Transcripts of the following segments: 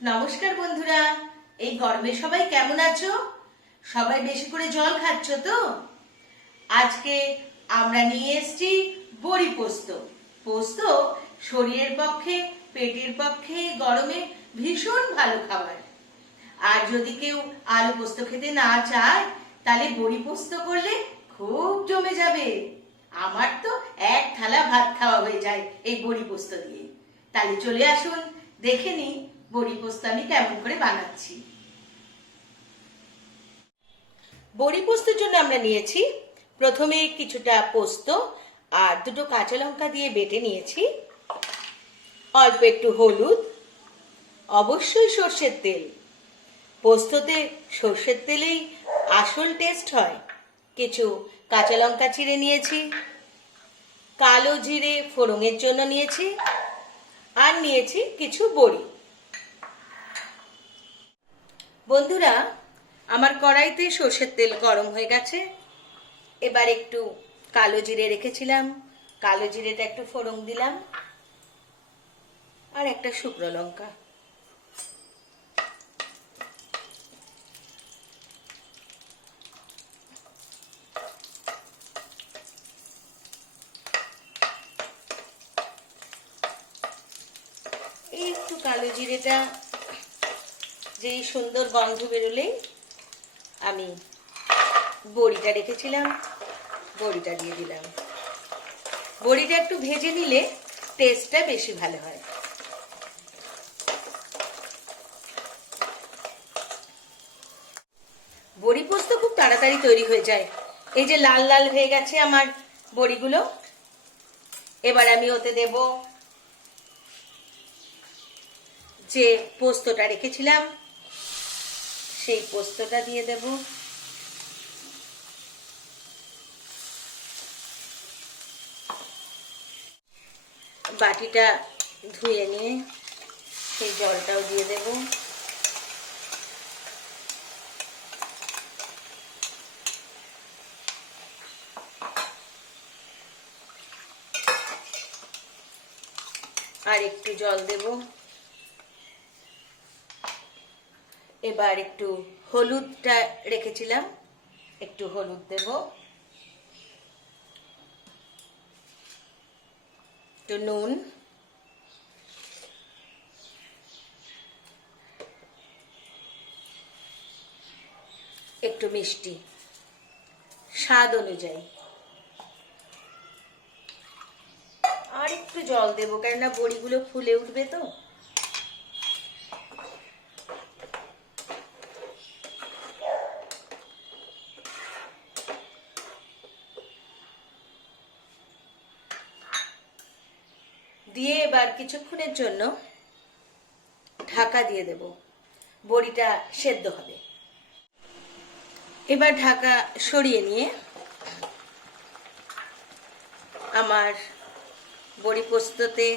নমস্কার বন্ধুরা, এই গরমে সবাই কেমন আছো? সবাই বেশি করে জল খাচ্ছ তো? আজকে আমরা নিয়ে এসেছি বড়ি পোস্ত। পোস্ত শরীরের পক্ষে, পেটের পক্ষে গরমে ভীষণ ভালো খাবার। আর যদি কেউ আলু পোস্ত খেতে না চায়, তাহলে বড়ি পোস্ত করলে খুব জমে যাবে। আমার তো এক থালা ভাত খাওয়া হয়ে যায় এই বড়ি পোস্ত দিয়ে। তাহলে চলে আসুন, দেখে নিই বড়ি পোস্ত আমি কেমন করে বানাচ্ছি? বড়ি পোস্তর জন্য আমরা নিয়েছি প্রথমে কিছুটা পোস্ত আর দুটো কাঁচা লঙ্কা দিয়ে বেটে নিয়েছি। অল্প একটু হলুদ, অবশ্যই সর্ষের তেল। পোস্ততে সর্ষের তেলেই আসল টেস্ট হয়। কিছু কাঁচা লঙ্কা চিড়ে নিয়েছি, কালো জিরে ফোড়নের জন্য নিয়েছি, আর নিয়েছি কিছু বড়ি। বন্ধুরা, আমার কড়াইতে সর্ষের তেল গরম হয়ে গেছে। এবার একটু কালো জিরে রেখেছিলাম। কালো জিরেটা একটু ফোড়ন দিলাম। আর একটা শুকনো লঙ্কা। একটু কালো জিরেটা যেই সুন্দর গন্ধ বেরোলেই আমি বড়িটা রেখেছিলাম, বড়িটা দিয়ে দিলাম। বড়িটা একটু ভেজে নিলে টেস্টটা বেশি ভালো হয়। বড়ি পোস্ত খুব তাড়াতাড়ি তৈরি হয়ে যায়। এই যে লাল লাল হয়ে গেছে আমার বড়িগুলো, এবার আমি ওতে দেব যে পোস্তটা রেখেছিলাম সেই পোস্তটা দিয়ে দেব। বাটিটা ধুয়ে নিয়ে সেই জলটাও দিয়ে দেব। আর একটু জল দেবো। এবার একটু হলুদটা রেখেছিলাম। একটু হলুদ দেব। একটু নুন। একটু মিষ্টি। স্বাদ অনুযায়ী। আর একটু জল দেবো, কেননা বড়িগুলো ফুলে উঠবে তো। দিয়ে এবার কিছুক্ষণের জন্য ঢাকা দিয়ে দেব। বড়িটা সেদ্ধ হবে। এবার ঢাকা সরিয়ে নিয়ে আমার বড়ি পোস্ততে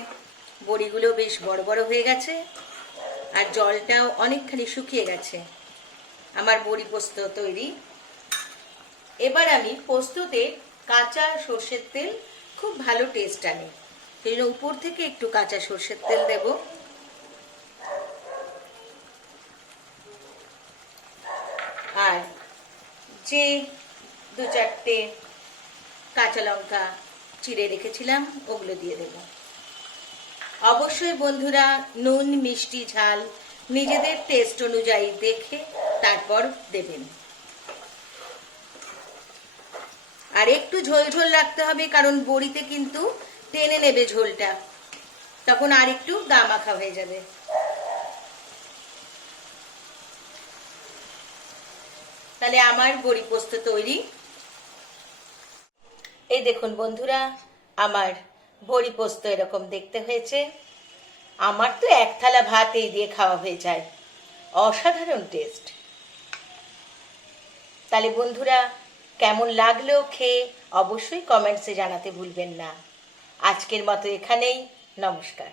বড়িগুলো বেশ বড় বড় হয়ে গেছে আর জলটাও অনেকখানি শুকিয়ে গেছে। আমার বড়ি পোস্ত তৈরি। এবার আমি পোস্ততে কাঁচা সর্ষের তেল খুব ভালো টেস্ট আনে। জন্য উপর থেকে একটু কাঁচা সর্ষের তেল দেব। আর যে দু চারটে কাঁচা লঙ্কা চিড়ে রেখেছিলাম, ওগুলো দিয়ে দেব। অবশ্যই বন্ধুরা, নুন, মিষ্টি, ঝাল নিজেদের টেস্ট অনুযায়ী দেখে তারপর দেবেন। আর একটু ঝোল ঝোল রাখতে হবে, কারণ বড়িতে কিন্তু টেনে নেবে ঝোলটা। তখন আর একটু গা মাখা হয়ে যাবে। তাহলে আমার বড়ি পোস্ত তৈরি। এই দেখুন বন্ধুরা, আমার বড়ি পোস্ত এরকম দেখতে হয়েছে। আমার তো এক থালা ভাত এই দিয়ে খাওয়া হয়ে যায়। অসাধারণ টেস্ট। তাহলে বন্ধুরা, কেমন লাগল খেয়ে অবশ্যই কমেন্টসে জানাতে ভুলবেন না। আজকের মতো এখানেই নমস্কার।